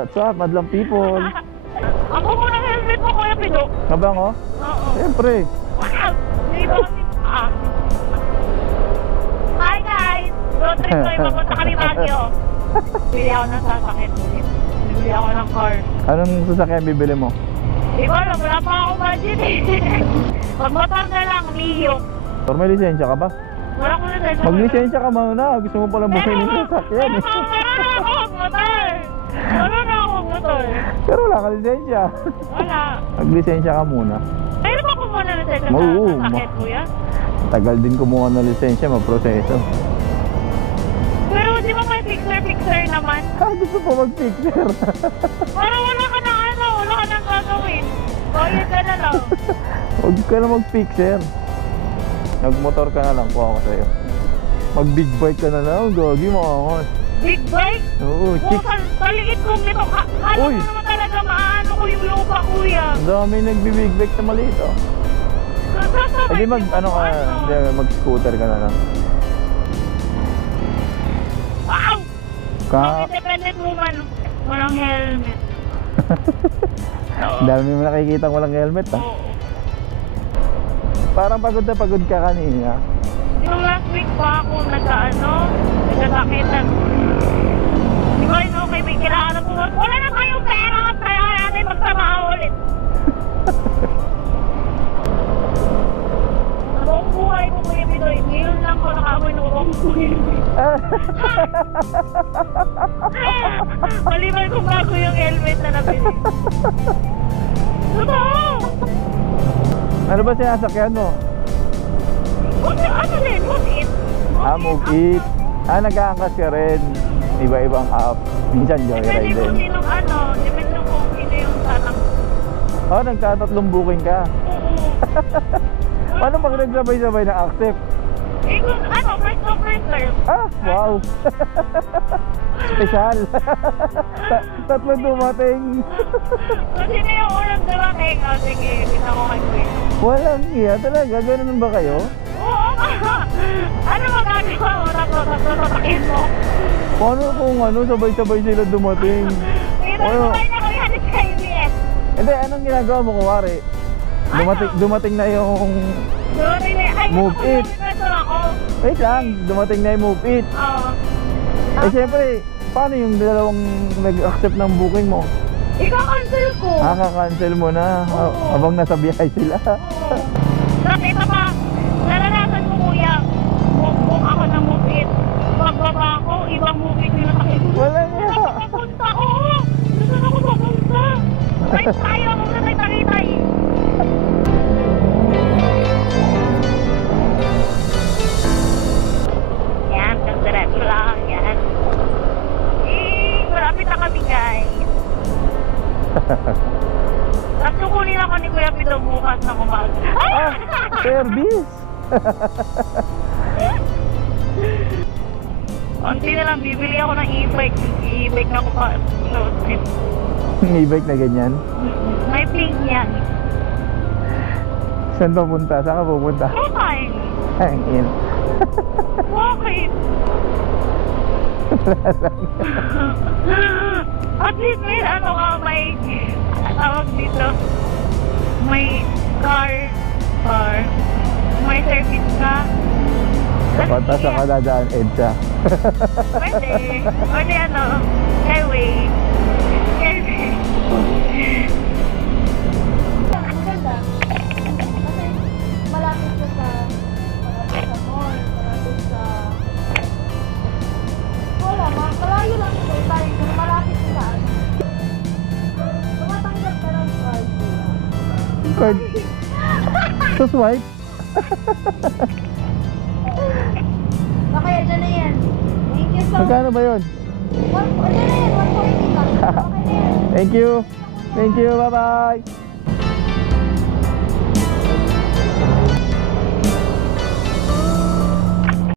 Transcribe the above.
What's up, madlang people? Ako muna helmet mo, Kuya Pido. Kabang oh? Oo. Siyempre. Di ba kasi... Hi guys! Road trip ko yung papunta kami Baguio. Bili ako ng sasakyan. Bili ako ng car. Anong sasakyan bibili mo? Di ba alam, wala pa akong budget eh. Pag-motor na lang, Mio. Or may lisensya ka ba? Wala ko lisensya. Mag-lisensya ka muna. Gusto mo pala bumili ng sasakyan eh. Meron ako motor. Meron ako motor. Pero wala ka lisensya. Wala. Mag-lisensya ka muna. Meron ako muna lisensya sa Oo, sasakyan, Kuya. Tagal din kumuha ng lisensya, maproseso. Pero di ba may fixer naman? Gusto po mag-fixer. Para wala ka na ano, wala ka nang gagawin. Bayad ka na lang. Huwag ka na mag-fixer. Nagmotor ka na lang, kuha ko sa'yo. Mag-big bike ka na lang, gagi mo ako. Big bike? Oo, chicks. Paligid kong nito. Alam Uy! mo naman talaga maano ko yung lupa, Kuya. Ang dami nagbi-big bike na maliit, oh. Hindi mag-scooter ka na lang. Wow! Ka... Independent woman. Walang helmet. Dami mo nakikita walang helmet, ah. Oo. Parang pagod na pagod ka kanina. Yung last week pa ako nagsasakitan. Di ba yun, okay, may kailangan na pumunta. Wala na kayong pera at kailangan natin magtrabaho ulit. Buong buhay ko, Kuya Pidoy. Ngayon lang ko nakaamoy ng buong buhay. Maliban kung bago yung helmet na nabili. Totoo! Ano ba sinasakyan mo? Ano din? Move it? Move it. Nag-aangkas ka rin. Iba-ibang app. Minsan joyride Depende kung din. sinong depende kung sino yung tatak. Nagtatatlong booking ka. Paano pag nagsabay-sabay na accept? First come, first serve. Wow! Special! Tatlo dumating. Kung sino yung unang dumating, sige, kita ko kay Kuya. Walang iya talaga. Ganun ba kayo? Oo, ano magagawa mo? Tatatakin mo. Paano kung sabay-sabay sila dumating? Sabay na kami halit sa ABS. Hindi, anong ginagawa mo kuwari? Dumating na yung move it. Wait lang, dumating na yung move it. Oo. Siyempre, paano yung dalawang nag-accept ng booking mo? Ika-cancel ko. Kaka-cancel mo na habang nasa biyahe sila. Oo. Tapos ito pa, naranasan ko, Kuya, book ako ng move it. Pagbaba ako, ibang move it yung nasakit. Wala nga. Papunta ko. Saan ako papunta? Ay, tayo ako na may taritay. Yan, diretso lang. Yan. Malapit na kami, guys. Tapos kukunin ako ni Kuya Pido bukas na kumaga. Service! Unti na lang, bibili ako ng e-bike. E-bike na ko pa. E-bike na ganyan. May pink yan. Saan papunta? Saan ka pupunta? Okay. Hangin. Bakit? At least may may tawag dito. May car. May service ka. Kapata sa kadadaan, EDSA. Pwede. Pwede highway. Ang ganda. Kasi malapit siya sa mall, malapit sa... Wala, malayo lang ito. Pero malapit siya sa ano. Tumatanggap ka ng card. Card. So swipe? Okay, dyan na yan. Thank you so much. Magkano ba yun? Dyan na yan, 140 lang. Okay na yan. Thank you. Thank you. Bye-bye.